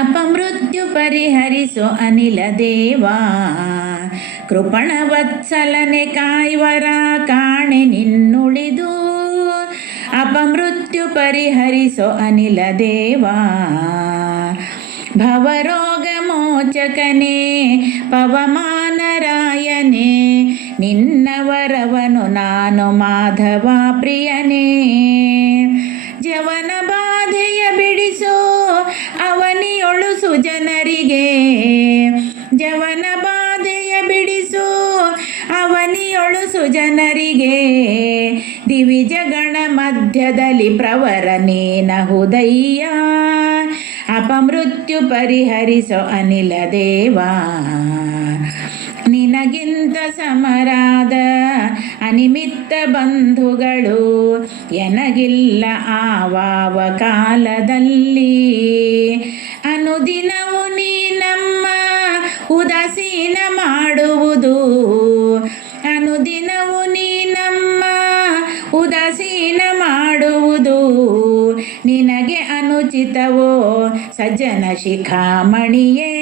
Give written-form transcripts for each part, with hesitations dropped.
ಅಪಮೃತ್ಯು ಪರಿಹರಿಸೋ ಅನಿಲ ದೇವಾ, ಕೃಪಣ ವತ್ಸಲನೆ ಕಾಯ್ವರ ಕಾಣೆ ನಿನ್ನುಳಿದು. ಅಪಮೃತ್ಯು ಪರಿಹರಿಸೋ ಅನಿಲ ದೇವಾ, ಭವರೋಗ ಮೋಚಕನೇ ಪವಮಾನರಾಯನೇ, ನಿನ್ನ ವರವನು ನಾನು ಮಾಧವ ಪ್ರಿಯನೇ. ಜವನ ಬಾಧೆಯ ಬಿಡಿಸೋ ಅವನಿಯೊಳು ಸುಜನರಿಗೆ, ಜವನ ಬಾಧೆಯ ಬಿಡಿಸೋ ಅವನಿಯೊಳು ಸುಜನರಿಗೆ, ದಿವಿಜಗಣ ಮಧ್ಯದಲ್ಲಿ ಪ್ರವರ ನೀನಹುದಯ್ಯ. ಅಪಮೃತ್ಯು ಪರಿಹರಿಸೋ ಅನಿಲ ದೇವಾ, ನಿನಗಿಂತ ಸಮರಾದ ಅನಿಮಿತ್ತ ಬಂಧುಗಳು ಎನಗಿಲ್ಲ ಆವಾವ ಕಾಲದಲ್ಲಿ. ಅನುದಿನವು ನೀ ನಮ್ಮ ಉದಾಸೀನ ಮಾಡುವುದು, ಅನುದಿನವು ನೀ ನಮ್ಮ ಉದಾಸೀನ ಮಾಡುವುದು, ನಿನಗೆ ಅನುಚಿತವೋ ಸಜ್ಜನ ಶಿಖಾಮಣಿಯೇ.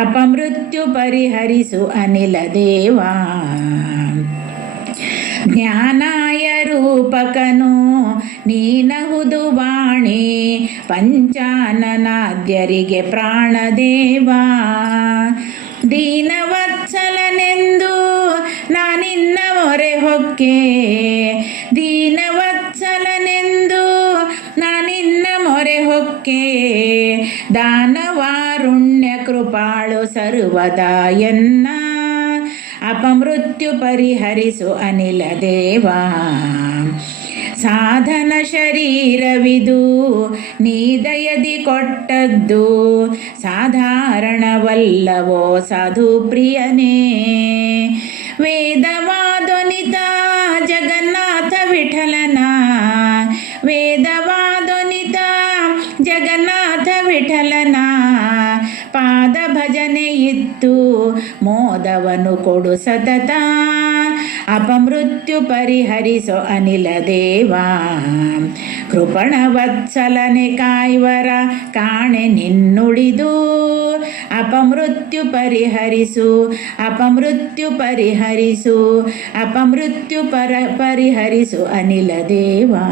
ಅಪಮೃತ್ಯು ಪರಿಹರಿಸು ಅನಿಲ ದೇವಾ, ಜ್ಞಾನಾಯ ರೂಪಕನು ನೀನಹುದು ವಾಣಿ, ಪಂಚಾನನಾದ್ಯರಿಗೆ ಪ್ರಾಣದೇವಾ. ದೀನವತ್ಸಲನೆಂದು ನಾನಿನ್ನ ಮೊರೆ ಹೊಕ್ಕೆ, ದೀನವತ್ಸಲನೆಂದು ನಾನಿನ್ನ ಮೊರೆ ಹೊಕ್ಕೆ, ದಾನವಾರುಣ್ಯ ಕೃಪಾಳು ಸರ್ವದಾಯನ್ನ. ಅಪಮೃತ್ಯು ಪರಿಹರಿಸು ಅನಿಲ ದೇವಾ, ಸಾಧನ ಶರೀರವಿದು ನೀ ದಯದಿ ಕೊಟ್ಟದ್ದು, ಸಾಧಾರಣವಲ್ಲವೋ ಸಾಧು ಪ್ರಿಯನೇ. ವೇದವಾದೊನಿತ ಜಗನ್ನಾಥ ವಿಠಲನ, ವೇದವಾದೊನಿತ ಜಗನ್ನಾಥ ವಿಠಲನ, ಪಾದ ಭಜನೆ ಇತ್ತು ಮೋದವನು ಕೊಡು ಸತತ. ಅಪಮೃತ್ಯು ಪರಿಹರಿಸೋ ಅನಿಲ ದೇವಾ, ಕೃಪಣ ವತ್ಸಲನೆ ಕಾಯ್ವರ ಕಾಣೆ ನಿನ್ನುಳಿದು. ಅಪಮೃತ್ಯು ಪರಿಹರಿಸು, ಅಪಮೃತ್ಯು ಪರಿಹರಿಸು, ಅಪಮೃತ್ಯು ಪರಿಹರಿಸು ಅನಿಲ ದೇವಾ.